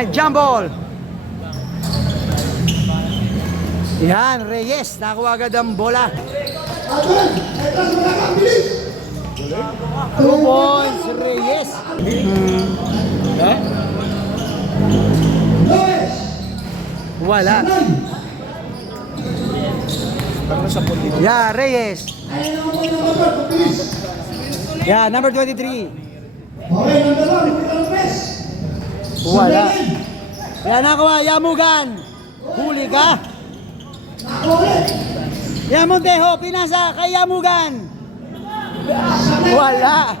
Yan, jump ball. Yan, Reyes. Nakuha agad ang bola. 2 points, Reyes. Wala. Yeah, Reyes. Yeah, number 23. Wala. Yan nakuha, Yamugan. Huli ka. Yan, Montejo, pinasa kay Yamugan. Wala.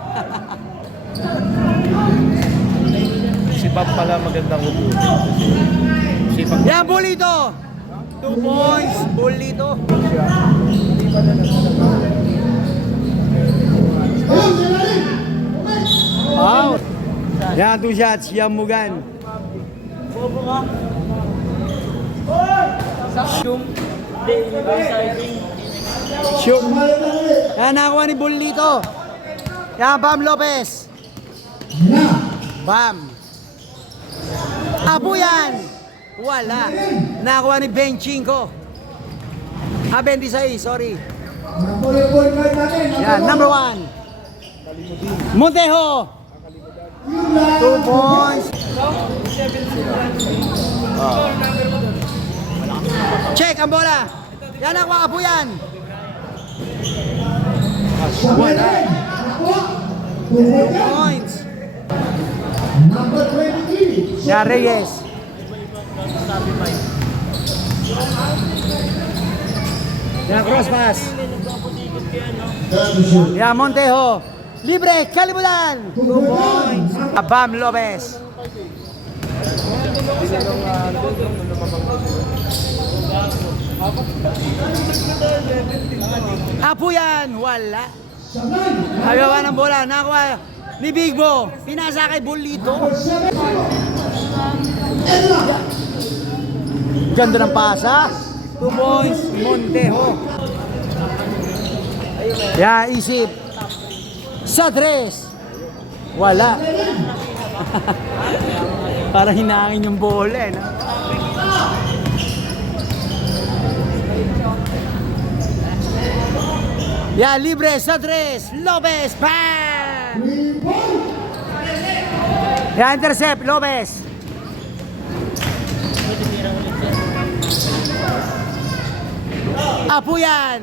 Si Bob pala magandang upo. Si Bob. Yan, Bulito. 2 points, Bulito. Out. Yan, 2 shots, Yamugan. Shoot. Yan, nakuha ni Bulito. Yan, Bam Lopez. Bam. Apo yan. Wala. Nakuha ni Benchinko. 26, sorry. Yan, number 1. Montejo. 2 points. Check ang bola. Yan ang Apo yan. Wala. 2 points. Yan, Reyes. Yan, cross pass. Yan, Montejo. Libre, kalimutan. 2 points. Bam Lopez. Apo yan, wala. Agawa ng bola, nakuha ni Bigbo. Pinasa kay Bulito. Ganda ng pasa. 2 points, Montejo. Yan, isip. Sa 3. Wala. Parang hinangin yung bola eh, no? Yan, libre sa 3. Lopez. Bam! Yan, intercept. Lopez. Apo yan.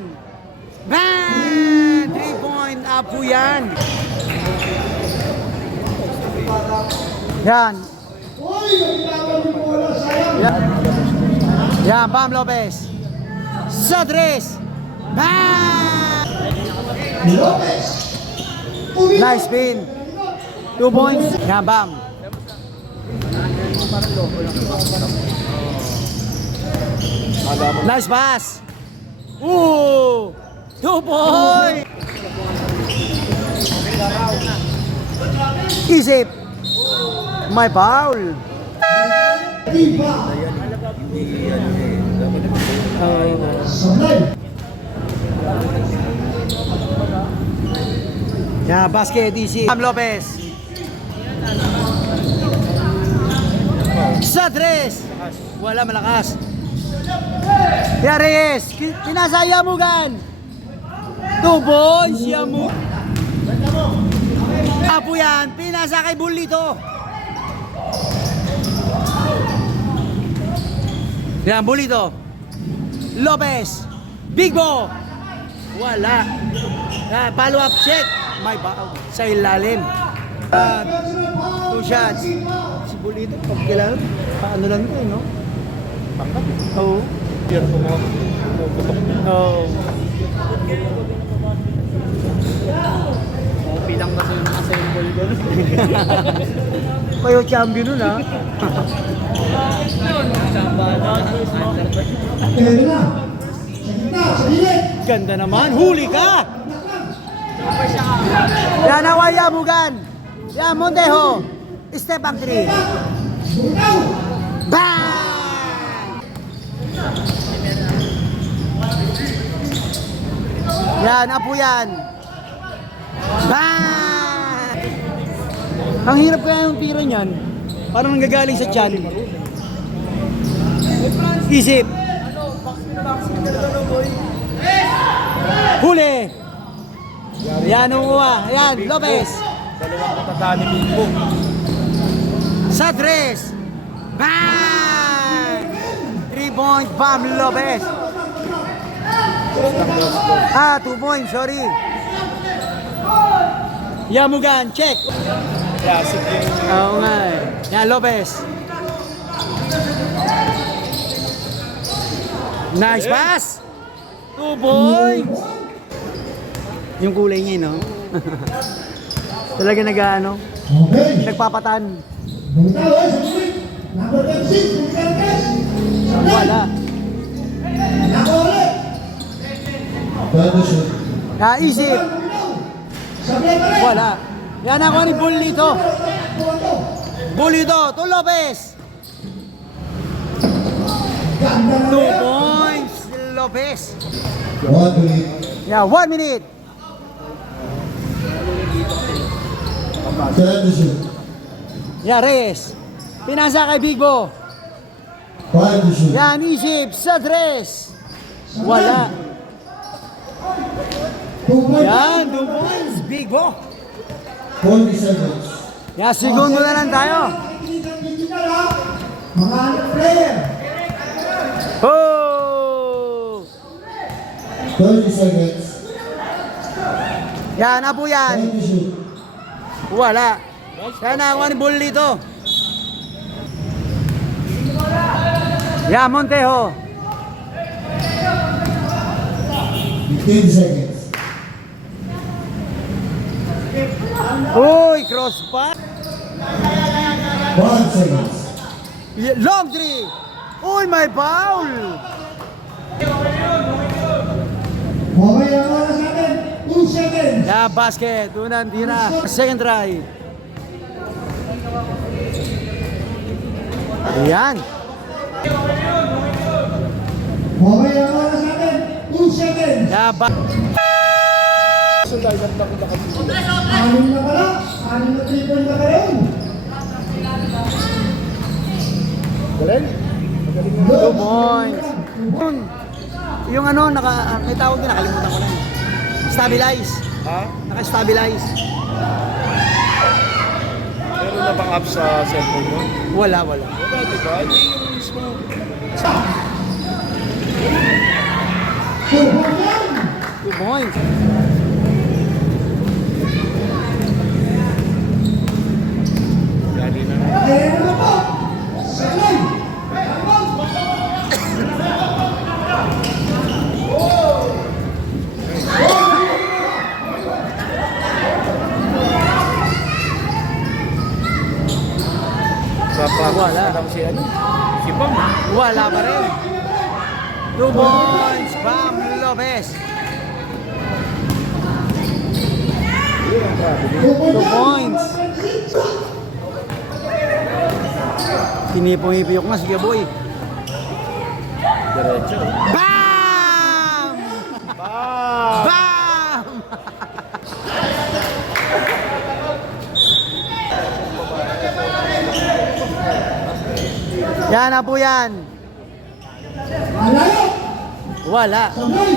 Bam! 3 point. Apo yan. Yan. Yan. Yan, Bam Lopez. Sa 3. Bam! Nice spin. 2 points. Yan, Bam. Nice pass. Ooh! 2 points. Isip. May foul. Yeah, basket, easy. Bam Lopez. Sa 3. Wala, malakas. Yeah, Reyes. Pinasa Yamugan. 2 points, Yamugan. Apo yan, pinasa kay Bulito. Yan, Bulito. Lopez. Bigbo. Wala. Yan, follow up check. May back sa ilalim. 2 shots. Si Bulito, pag kailangan, paano lang ito, no? Pangkat. Oo. Yan po mga Oo. pilang kasi yung assemble doon. Kayo champion nun, ha? Ganda naman. Huli ka! Yan, nawa Yamugan. Yan, Montejo. Step back 3. Bang! Yan, Apo yan. Bang! Ang hirap kaya yung tira niyan. Parang nanggagaling sa tiyan. Isip. Huli. Yan umuha. Yan, Lopez. Dalawang matanda ni Bimbo. Sa tres. Bang! 3-point Bam Lopez. 2 points, sorry. Yamugan, check. Classic yung Oo nga eh. Yan, Lopez. Nice pass. 2 points. Yung kulay niya, no? Talaga nag-ano? Nagpapatan. Wala. Isip. Wala. Yan ako ni Bulito. Bulito to Lopez. 2 points, Lopez. Yeah, 1 minute. Yeah, Reyes. Pinasa kay Big Bo. Yan, Isip sa tres. Wala. Yan, 2 points, Big Bo. 40 seconds. Yan, segundo na lang tayo. Mga player. Oh! 30 seconds. Yan, apo yan. 20 shoot. Wala. Yan na, one ball dito. Yan, Montejo. 15 seconds. Uy, cross pass. 1 seconds. Long three. Uy, may foul. Okay, ang oras natin. 2 seconds. Yan, basket. Unang tira. Second try. Yan. Okay, ang oras natin. 2 seconds. Yan, Anim na pala. 6 na 3 point na kayo. galing. 2 points. Yung ano, may tawag din, nakalimutan ko na. Stabilize. Ha? Naka-stabilize. Meron na bang app sa cellphone mo? Wala. Wala, di ba? Hindi yung mismo. 2 points. Dali na. Kaya naman po. Sakay. Sa practice Wala. na lang si ano? Si Bam. Wala pa rin. 2 points. Bam Lopez. 2 points. Tinipong-ipiyok nga, sige boy. Diretso. Bam! Bam! Bam! Yan na po yan. Malayo. Wala. Sabay.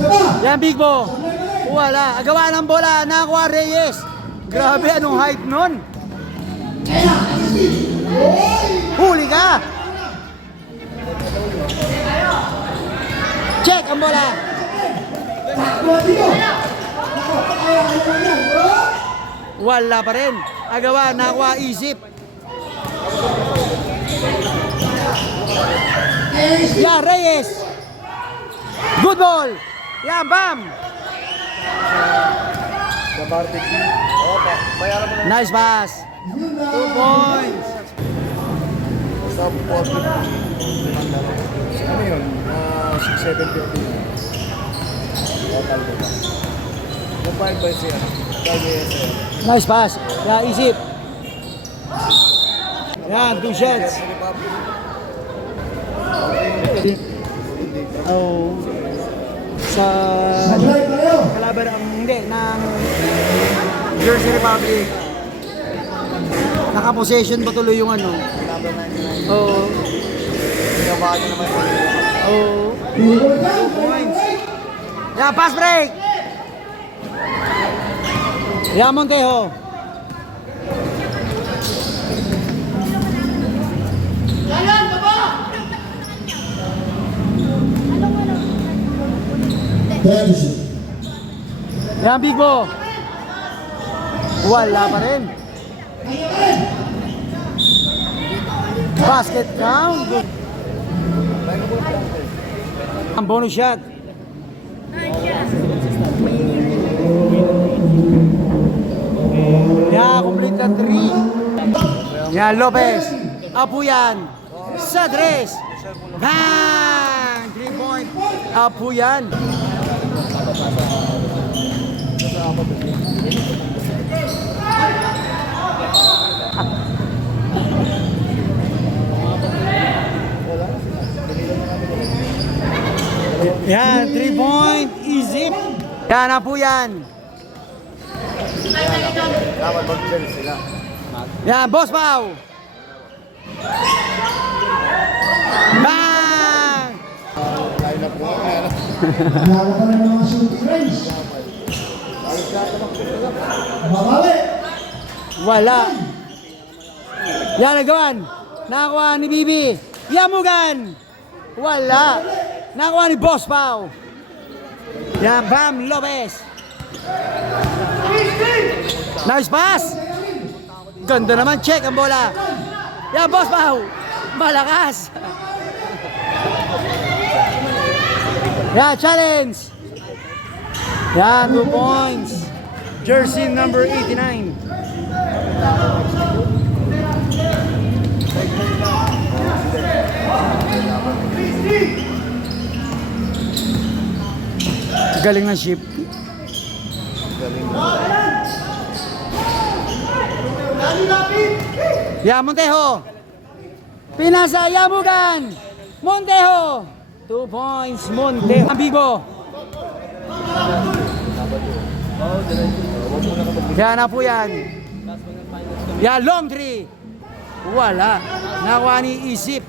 Saba. Yan, Big Bo. Wala. Agawa ng bola. Nakuha Reyes. Grabe, anong height nun? Huli ka. Check ang bola. Takbo dito. Wala pa rin. Agawa, nakuha Isip. Yan, Reyes. Good ball. Yan, Bam. Sa barbecue. Oo, bayaran mo na. Nice pass. 2 points. Sa 40. Ano yun? 6,750. Total ko ba? Mobile ba siya? Nice pass. Yan, Isip. Yan, 2 shots. Oh. Sa Sabay kayo. kalaban ang hindi ng Jersey Republic. Naka-possession ba tuloy yung ano? Number 99. Oo. Ginawa niya naman. Oo. 2 points. Yan, pass break. Yan, Montejo. Yan, Big Bo. Wala pa rin. Basket count. Good. Ang bonus shot. Yeah, complete na 3. Yan, Lopez. Apuyan. Sa tres. Bang! 3 point. Apuyan. Yan, 3 point. Easy. Yan, Apuyan. Dapat mag-bell sila. Yan, Boss Pao. Bang! Line up mo. Hawak ka na ng mga shooting range. Babawi. Wala. Yan, nagawan. Nakakuha ni Bibi. Yamugan. Wala. Nakakuha ni Boss Pao. Yan, Bam Lopez. Nice pass. Ganda naman, check ang bola. Yan, Boss Pao. Malakas. Yan, challenge. Yan, 2 points. Jersey number 89. Galing ng ship. Ya, Montejo. Pinasa, Yamugan. Montejo. 2 points, Montejo. Ambigo. Yan na po yan. Yan, long three. Wala. Nakuha ni Isip.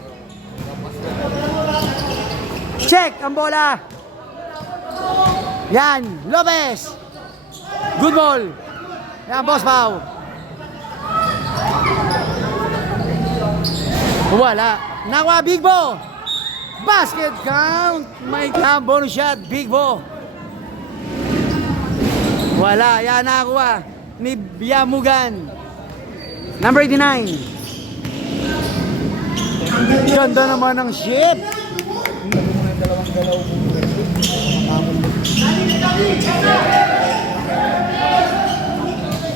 Check ang bola. Yan, Lopez. Good ball. Yan, Boss Pao. Wala. Nakuha Big Bo. Basket count. May bonus shot, Big Bo. Wala. Yan, nakuha ni Yamugan. Number 89. Ganda naman ng ship.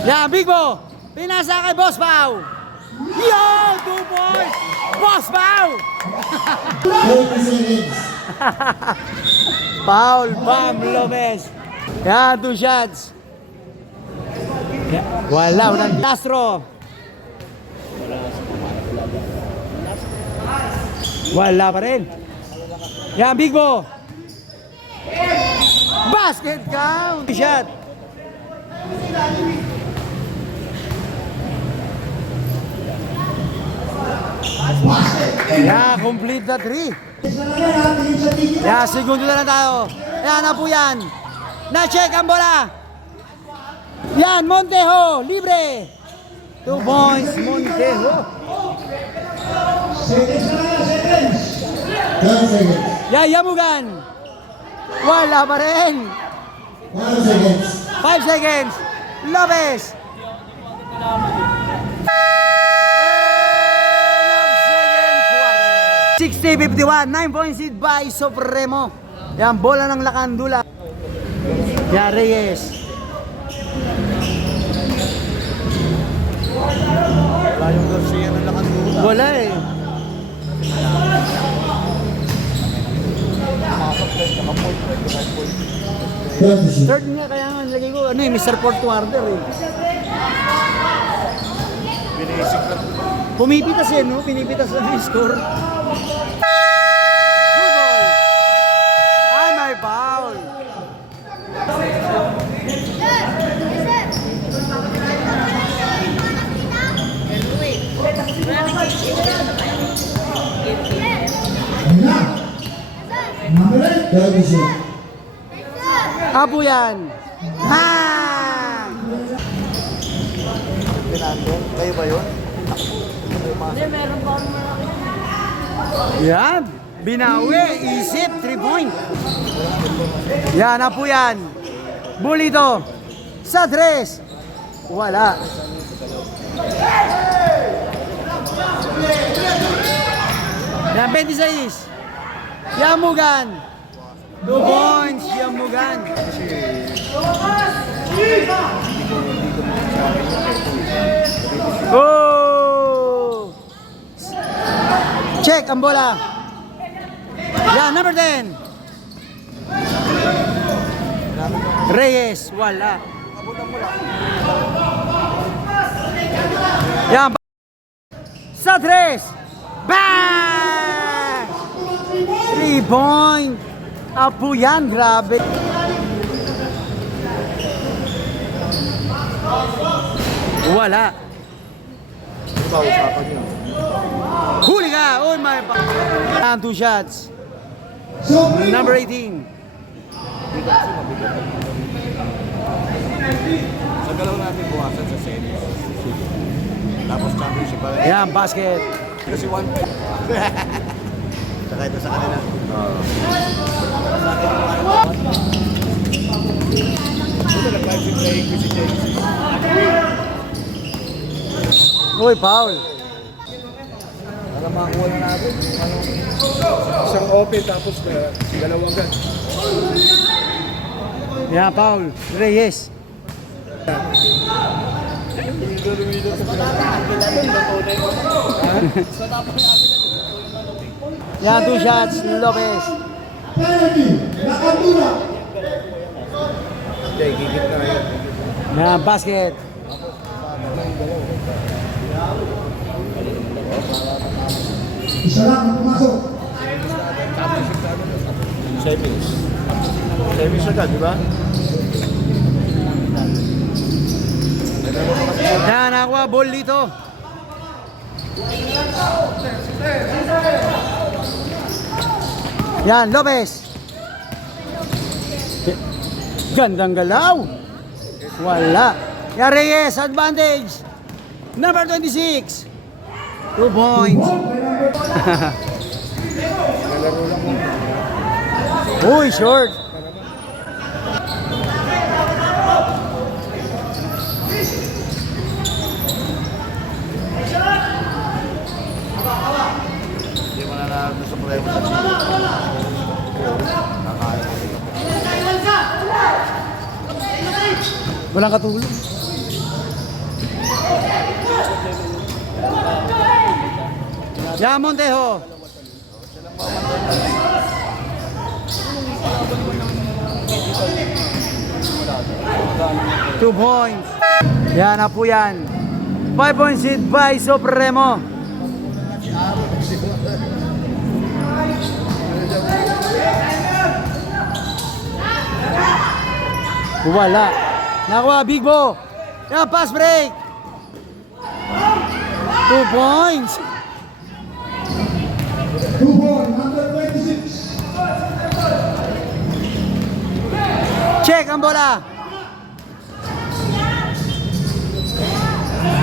Yan, Big Bo. Pinasa kay Boss Pao. Yo, 2 points. Boss Pao. Foul, Bam Lopez. Yan, 2 shots. Wala, walang Castro. Wala pa rin. Yan, Big Bo. Basket count. Shot. Yeah, complete the 3. Yeah, segundo na lang tayo. Yan na po yan. Na-check ang bola. Yan, Montejo, libre. 2 points, Montejo. Yeah, Yamugan. Wala pa rin. 5 seconds. Lopez. 60-51, 9 points lead by Supremo. Yan, bola ng Lakandula. Yan, Reyes. Wala yung Garcia ng Lakandula. Wala eh. Third nga, kaya nga nilagay ko, ano eh, Mr. Portuarder eh. Binisik lang. Pumipitas eh, no? Pinipitas lang yung score. Good ball. Ay, may foul. Apo yan. Ha! Pinandong. Kayo ba yun? Yan. Binawi. Isip. 3 point. Yan. Apo yan. Bulito. Sa 3. Wala. Yan. 26. Yamugan. 2 points. Yamugan. Oh! Check ang bola. Yan, number 10. Reyes, wala. Yan. Sa 3. Bang! 3 point. Apo yan, grabe. Wala. Ito ba usapan nyo? Huli ka! Oh my pa! 2 shots. Number 18. Sa galaw natin buwasan sa series. Tapos championship pa rin. Yan, basket. Kasi 1 Saka ito sa kanila. Ito nag-live si playing with si James. Uy, foul. Para makakuha na natin. Isang open tapos dalawang gan. Yan, foul. Reyes. Yan, 2 shots. Lopez. Penalty. Nakatula. Hindi, gigit na yun. Yan, basket. Isa lang ang pumasok. Semis. Semis agad, di ba? Yan, aqua. Ball dito. Yan, Lopez. Gandang galaw. Wala. Yan, Reyes. Advantage. Number 26. 2 points. Uy, short. Hindi mo na natin sa problema sa Walang katulong. Yan, Montejo. Two points. Yan, Apo yan. 5 points hit by Supremo. Wala. Nakuha, Big Bo. Yan, pass break. 2 points. 2 point, number 26. Check ang bola.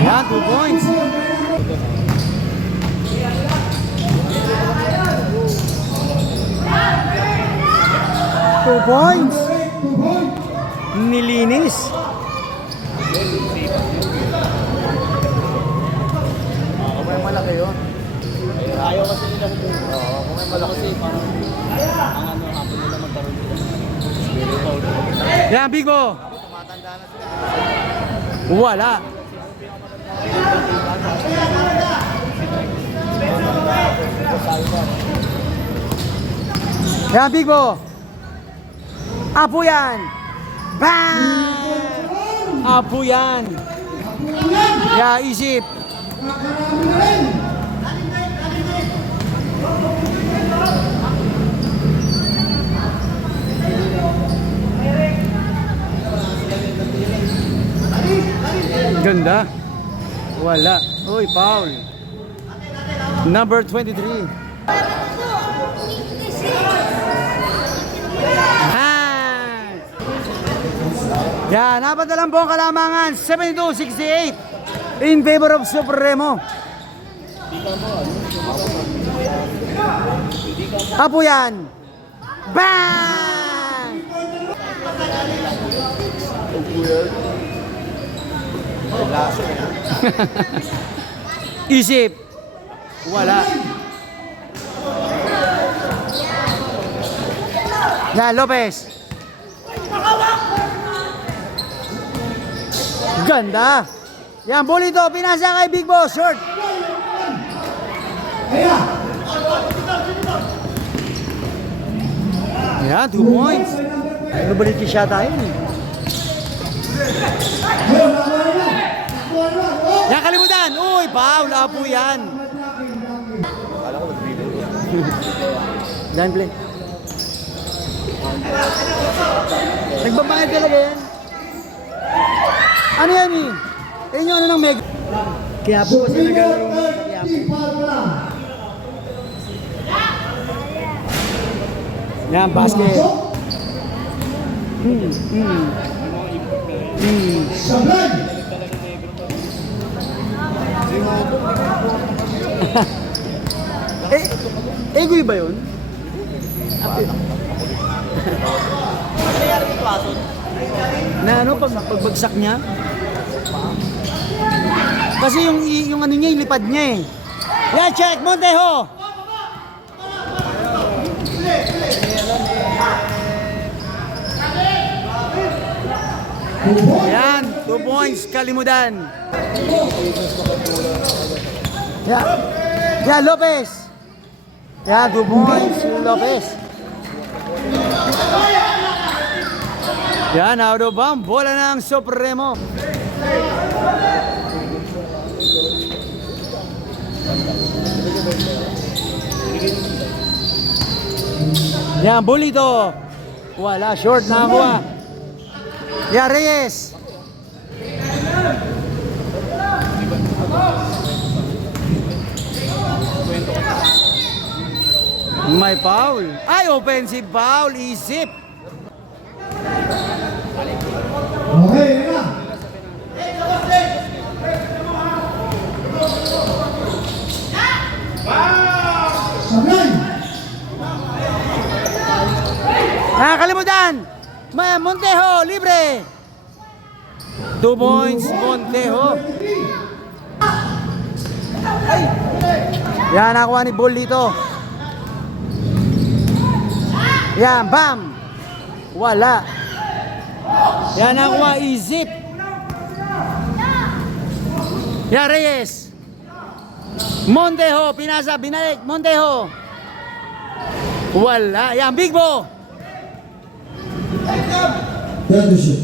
Yan, 2 points. Two points. 2 point. Nilinis. Kung may malaki yun. Ayaw kasi nila kung kung may malaki. Parang ang ano hapon nila magkaroon nila. Yan, Big Bo. Tumatanda na sila. Wala. Yan, Big Bo. Apo yan. Bang! Apo yan. Ya, isip. Nakarami na rin. Ganda. Wala. Uy, foul. Number 23. Yan, apat na lang po ang kalamangan. 72-68 in favor of Supremo. Apo yan. Bang! Isip. Wala. Yan, Lopez. Ganda. Yan, Bolito. Pinasa kay Big Boss. Short. Kaya, Yan, 2 points. Nabalit siya tayo eh. ayun, nakuha nila. Nakuha nila. Oh! Yan, kalimutan. Uy, foul. Apo yan. Dan play. Nagbabangit talaga yan. Ano yan eh? Yan yung ano ng mega. Kaya po kasi naglalaro mo. Kaya po. Yan, basket. Sablay! Egoy ba yun? Na ano, pagbagsak niya? Kasi yung ano niya, yung lipad niya eh. Yeah, check, Montejo! Yan, 2 points, Kalimudan. Yeah, yeah, Lopez. Yeah, 2 points, Lopez. Yan, out of bound. Bola ng Supremo. Yan, Bolito. Wala, short na kuha. Yan, Reyes. May foul. Ay, offensive foul. Isip. Okay, yan na. Sablay! Nakakalimutan. Montejo, libre. 2 points, Montejo. Yan, nakuha ni Bull dito. Yan, bam. Wala. Yan, nakuha, Isip. Yan, Reyes. Montejo, pinasa, binalik. Montejo. Wala. Yan, Big Bo. Yan to shoot.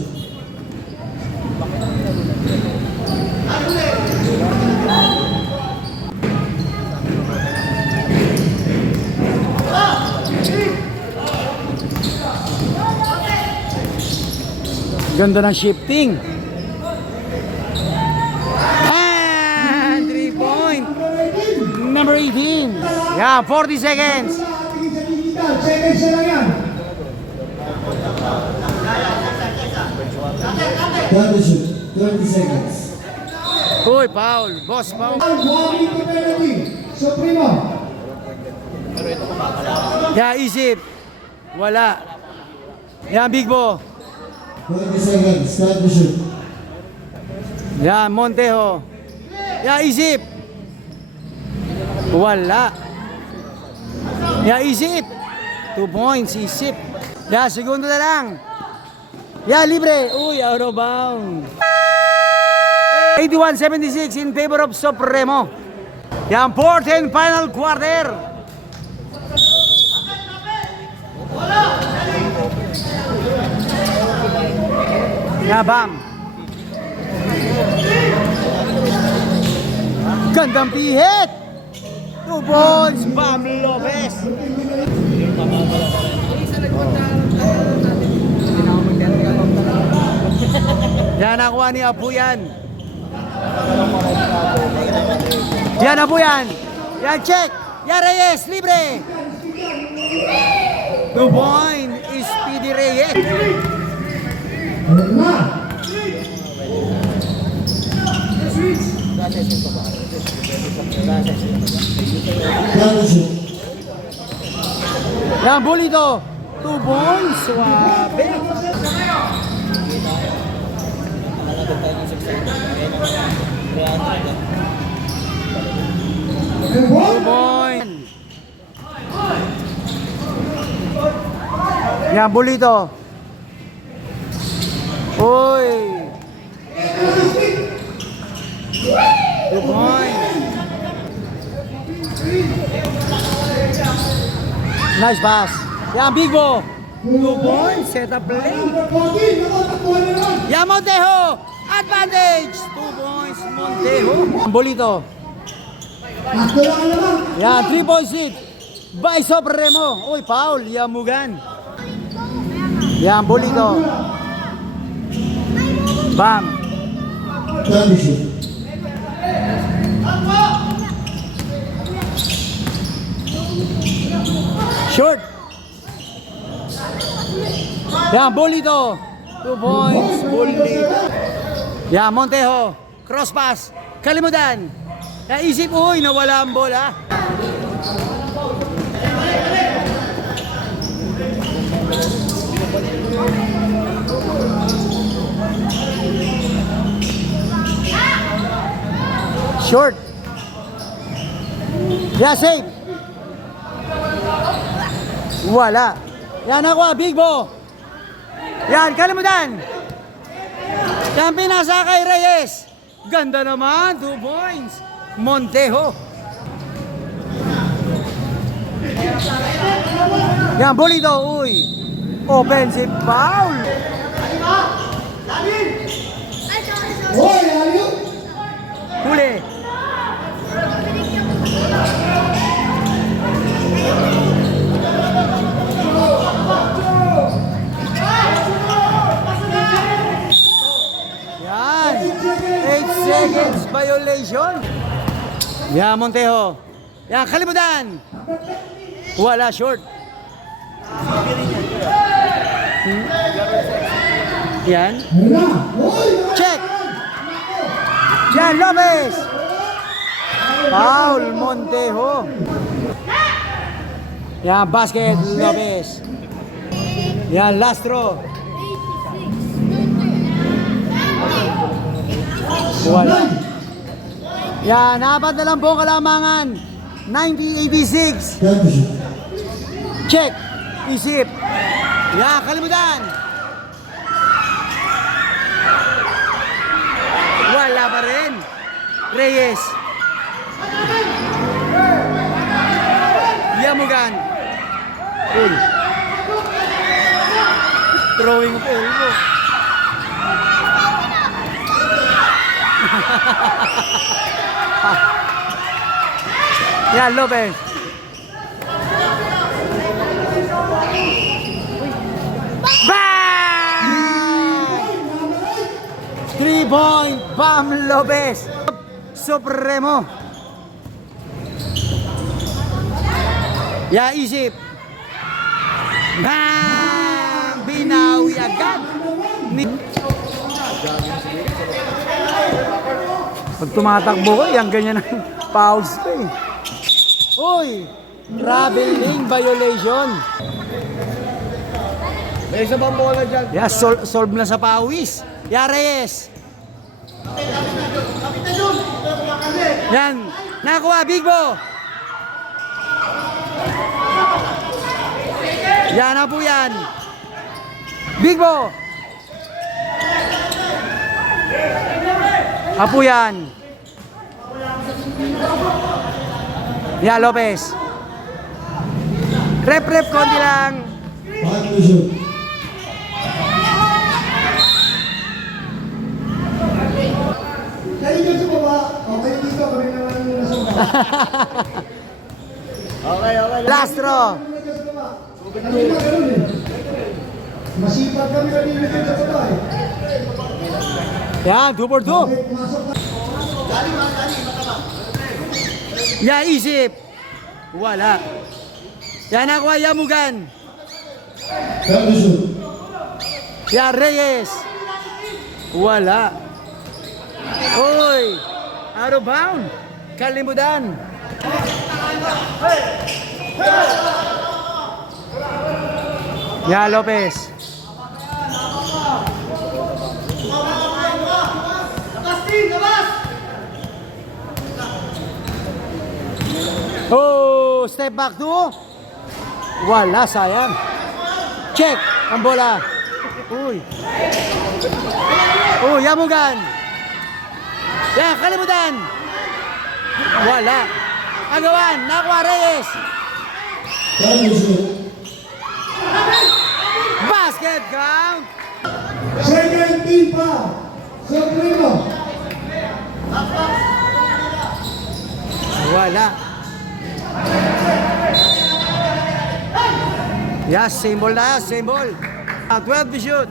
Ganda ng shifting. And 3 point. Number 18. Yeah, 40 seconds. Tingin sa digital, seconds na lang yan. Yan to shoot. 20 seconds. Uy, foul. Boss, foul. Walking to penalty. Supremo. Yeah, Isip. Wala. Yeah, Big Bo. 20 seconds. Start to shoot. Yeah, Montejo. Yeah, Isip. Wala. Yeah, Isip. 2 points, Isip. Yeah, segundo na lang. Yeah, libre. Uy, out of bound. 81-76 in favor of Supremo. Yan, fourth and final quarter. Yeah, bam. Gandang pihit. 2 points, Bam Lopez. Yan, nakuha ni Apu yan. Yan, Apu yan. Yan, check. Yan, Reyes, libre. 2 point, Speedy Reyes. Ano na? Yan, Bulito. 2 points. Swabe. And 2 one. points. Yan, Bulito. Uy. 2 points. Nice pass. Yan, Big Bo. 2 points. Set up play. Nakatakbuhan na naman. Yan, Montejo. Advantage. 2 points, Montejo. Bulito. Takbo lang naman. Yan, 3 points lead. By Supremo. Uy, foul. Yamugan. Yan, Bulito. Bam. Championship. Short. Yan, Bulito. 2 points, Bulito. Yan, Montejo. Cross pass. Kalimutan. Naisip, uy, nawala ang bola. Short. Yeah, safe. Wala. Yan ako, Big Bo. Yan, kalimutan. Yan, pinasa kay Reyes. Ganda naman, 2 points. Montejo. Yan, Bulito, uy. Offensive foul. Hoy, ayun. Huli. Yan. 8 seconds violation. Yan, Montejo. Yan, kalimutan. Wala, short. Yan. Ayun na. Hoy, Check. Yan, Lopez. Foul, Montejo. Yan, basket, Lopez. Yan, Lastro. Wala. Yan, apat na lang po kalamangan. 1986. championship. Check. Isip. Yan, kalimutan. Wala pa rin. Reyes. Yamugan. Uy. Throwing of elbow. Yan, Lopez. Bang! 3-point, Bam Lopez. Supremo. Ya, isip. Bang! Binawi agad. Pag tumatakbo ko, yan ganyan ang fouls ko eh. Uy! Traveling violation. May isa bang bola dyan? Ya, solve na sa pawis. Ya, Reyes. Yan. Nakuha, Big Bo. Yan na po yan. Big Bo. Apo yan. Ya, Lopez. Rep, konti lang. Championship. Kaya dito sa baba, okay dito, kami naman yung nasa baba. Okay. Lastro. Kami na ganun eh. Masipag kami kanina dito sa baba eh. Yan, 2 for 2. Okay, pumasok na. Ya, isip. Wala. Yan, nakuha Yamugan. Championship. Ya, Reyes. Wala. Uy. Out of bound. Kalimutan. Ya, Lopez. Oh, step back to. Wala, sayang. Check ang bola. Uy. Oh, Yamugan. Yan, kalimutan. Wala. Agawan, nakuha Reyes. Basket count. Second team pa. Supremo. Wala. Yes, symbol na yan, symbol. 12 to shoot.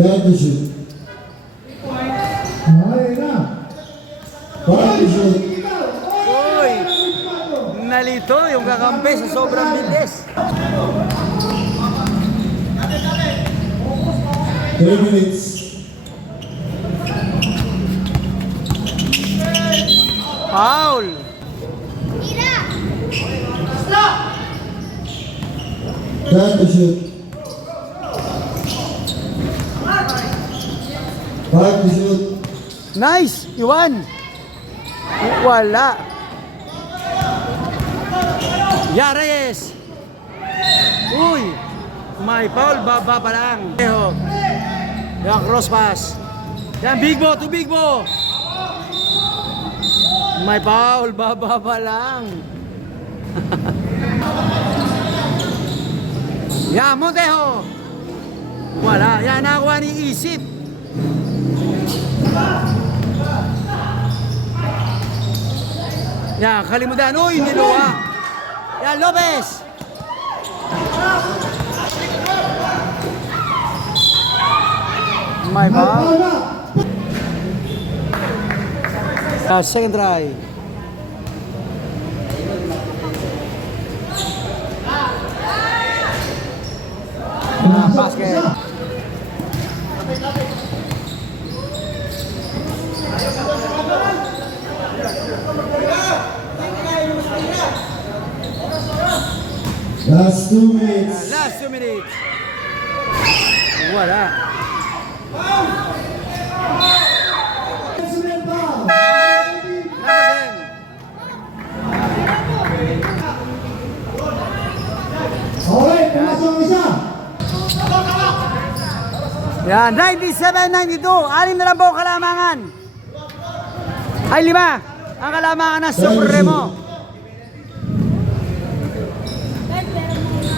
Third to shoot. Ay na. Fourth to shoot. Uy, nalito yung kakampi sa sobrang bilis. 3 minutes. Foul. Third to shoot. 5 to shoot. Nice, Iwan. Wala. Ya, Reyes. Uy, may foul, baba pa lang. Yan, cross pass. Yan, Big Bo to Big Bo. May foul, baba pa lang. Yan, Montejo. Wala, yan, nakuha ni Isip. Yan, kalimutan. Uy, niluwa. Yan, Lopez. May foul. Second try. Basket. Last 2 minutes. Last 2 minutes. Wala. Excellent foul. Number 10. Okay, pumasok ang isa. Yan, 97-92. Anim na lang po ang kalamangan. Ay, 5. Ang kalamangan ng Supremo.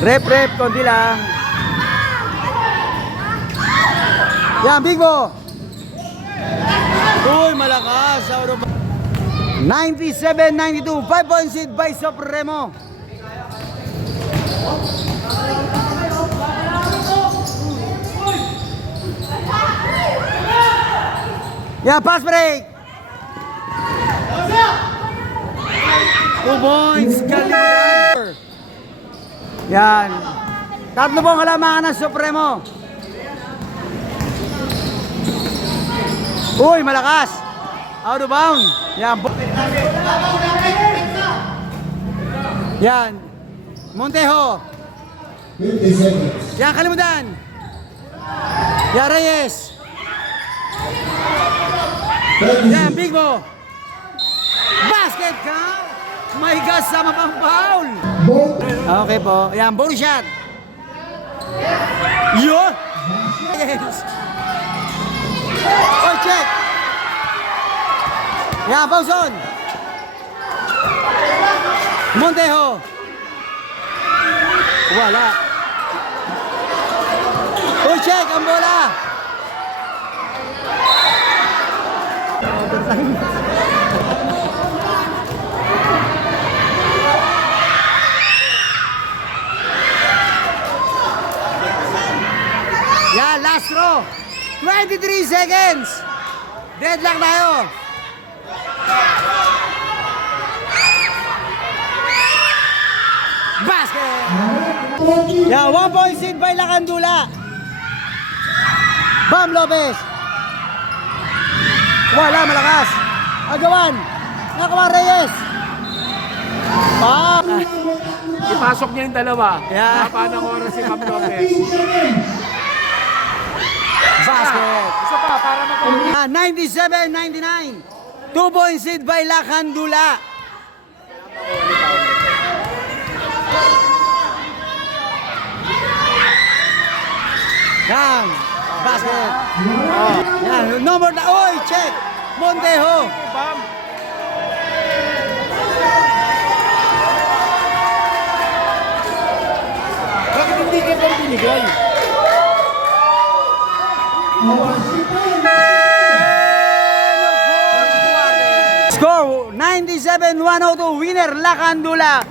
Rep, konti lang. Yan, Big Bo. Uy, malakas. 97-92. 5-point seed by Supremo. Yan, pass break. 2 points. Kalimutan. Yan. Tatlo pong kalamangan ng Supremo. Uy, malakas. Out of bound. Yan. Yan. Montejo. 50 seconds. Yan, kalimutan. Yan, Reyes. 30 Yan, shoot. Big Bo. Basket count. May kasama pang foul. Both. Okay po. Yan, bonus shot. Yun. Yes. Oh, check. Yan, Pauson. Montejo. Wala. Oh, check ang bola. Yan, last throw. 23 seconds. Deadlock tayo. Basket. Yeah, 1 point seed by Lacandula. Bam Lopez. Wala, malakas. Agawan. Nakawa Reyes. Bam. Ipasok niya yung dalawa. Yeah. Haba ng oras si Ma'am Lopez. Basket. Isa pa, para mag-uwi. 97-99. 2 point seed by Lacandula. Yan. Basket. Yan. Number na. Oy, check. Montejo. Bam! Bakit hindi ka pa binigay? Score 97-102. Winner Lacandula.